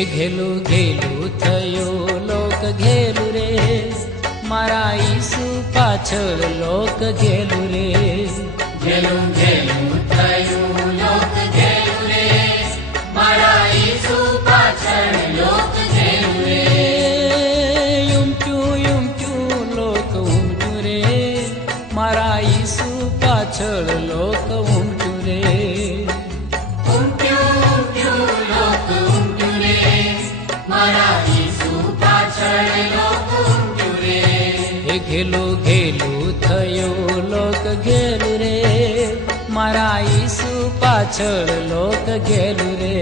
એ ઘેલું ઘેલું થયો લોક ઘેલું રે, મારા ઈસુ પાછળ લોક ઘેલું રે. ઘેલું ઘેલું થયું લોક ઘેલું રે, મારા ઈસુ પાછળ લોક ઘેલું રે. ઉમટ્યું ઉમટ્યું લોક ઉમટ્યું રે, મારા ઈસુ પાછળ લોક ઉમટ્યું રે. ઉમટ્યું ઉમટ્યું લોક ઉમટ્યું રે, મારા ઈસુ પાછળ લોક ઉમટ્યું રે. એ ઘેલું ઘેલું થયો લોક ઘેલું રે, મારા ઈસુ પાછળ લોક ઘેલું રે.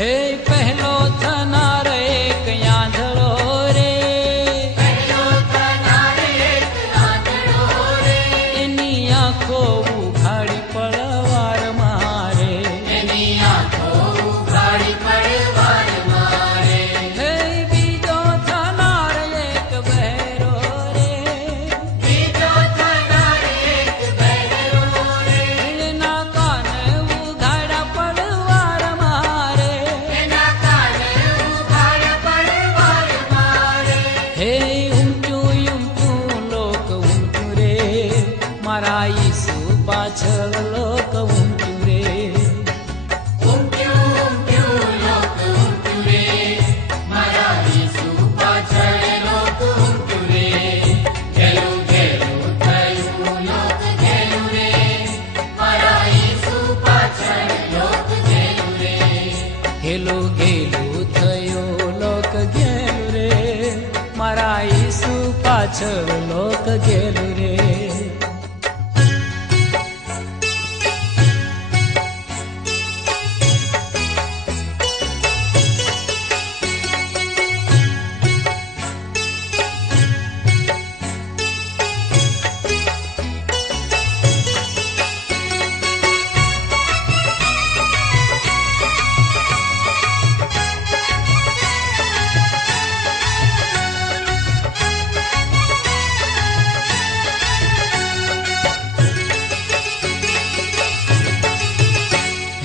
હે પહેલો થનાર એક આંધળો રે, પહેલો થનાર એક આંધળો રે, એની આંખો ઉઘાડી પડવાર મારે. એની આંખો ઉઘાડી પડવાર મારે. હે બીજો થનાર એક બહેરો રે, બીજો થનાર એક બહેરો રે, એના કાન ઉઘાડા પડવાર મારે. એના કાન ઉઘાડ પડવાર મારે. હે ઉમટ્યું ઉમટ્યું લોક ઉમટ્યું રે, મારા ઈસુ પાછળ લોક ઉમટ્યું રે. ઉમટ્યું ઉમટ્યું લોક ઉમટ્યું રે, મારા ઈસુ પાછળ લોક ઉમટ્યું રે. ઘેલું ઘેલું થયું લોક ઘેલું રે, મારા ઈસુ પાછળ લોક ઘેલું રે. ઘેલું ઘેલું થયો લોક ઘેલું રે, મારા ઈસુ પાછળ લોક ઘેલું રે.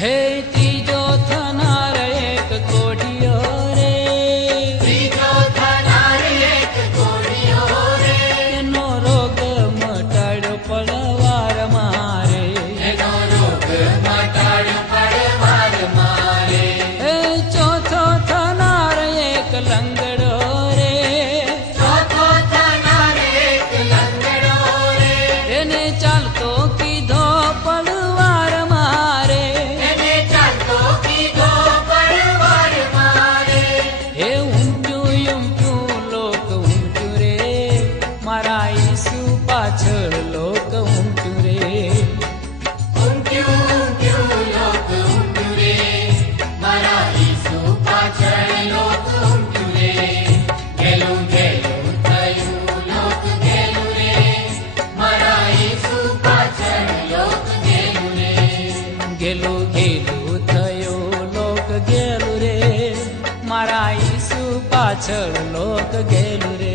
હે ત્રીજો થનાર એક કોઢિયો રે, ત્રીજો થનાર એક કોઢિયો રે, એનો રોગ મટાડ્યો પડવાર મારે. એનો રોગ મટાડ્યો પડવાર મારે. હે ચોથો થનાર એક લંગડો રે, ચોથો થનાર એક લંગડો રે, એને ચાલતો કીધો પડવાર મારે. એને ચાલતો કીધો પડવાર મારે. હે ઉમટ્યું ઉમટ્યું લોક ઉમટ્યું રે, મારા ઈસુ પાછળ લોક ઉમટ્યું રે. ઉમટ્યું ઉમટ્યું લોક ઉમટ્યું રે, મારા ઈસુ પાછળ લોક ઉમટ્યું રે. ઘેલું ઘેલું થયું લોક ઘેલું રે, મારા ઈસુ પાછળ લોક ઘેલું રે. ઘેલું ઘેલું થયો લોક ઘેલું રે, મારા ઈસુ પાછળ લોક ઘેલું રે.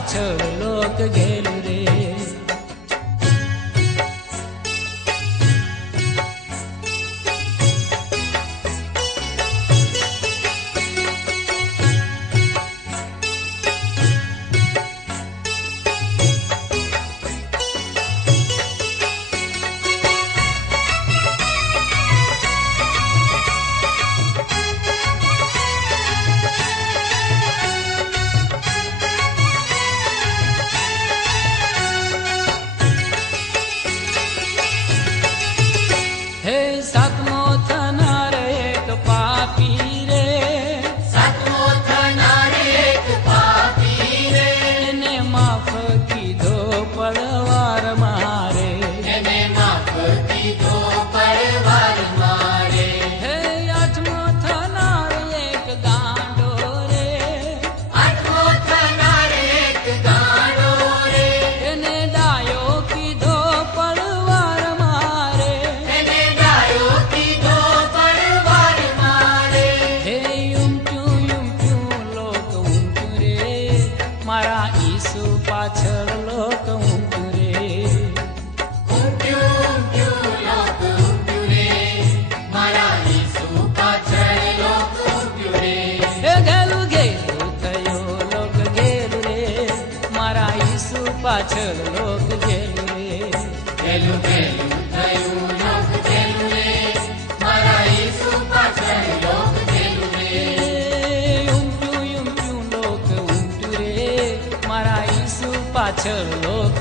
પાછળ લોક ઘેલું રે. હે સાતમો થનાર એક પાપી રે, સાતમો થનાર એક પાપી રે, એને માફ કીધો પડવાર મારે. એને માફ કીધો પડવાર મારે. હે આઠમો થનાર એક ગાંડો રે, આઠમો થનાર એક ગાંડો રે, એને ડાયો કીધો પડવાર મારે. એને ડાયો કીધો પડવાર મારે. હે ઊંચું લોક ઊંચું રે, મારા ઈસુ પાછળ લોક ઊંચું રે. ઊંઘ્યું લોક ઊંઘ્યું રે, મારા ઈસુ પાછળ લોક ઊંઘ્યું રે. હે ઘેલું ઘેલું થયો લોક ઘેલું રે, મારા ઈસુ પાછળ લોક ઘેલું રે. ઘેલું ઘેલું થયું લોક ઘેલું રે, મારા ઈસુ પાછળ લોક ઘેલું રે. ઊંચું લોક ઊંચું રે, મારા ઈસુ પાછળ લોક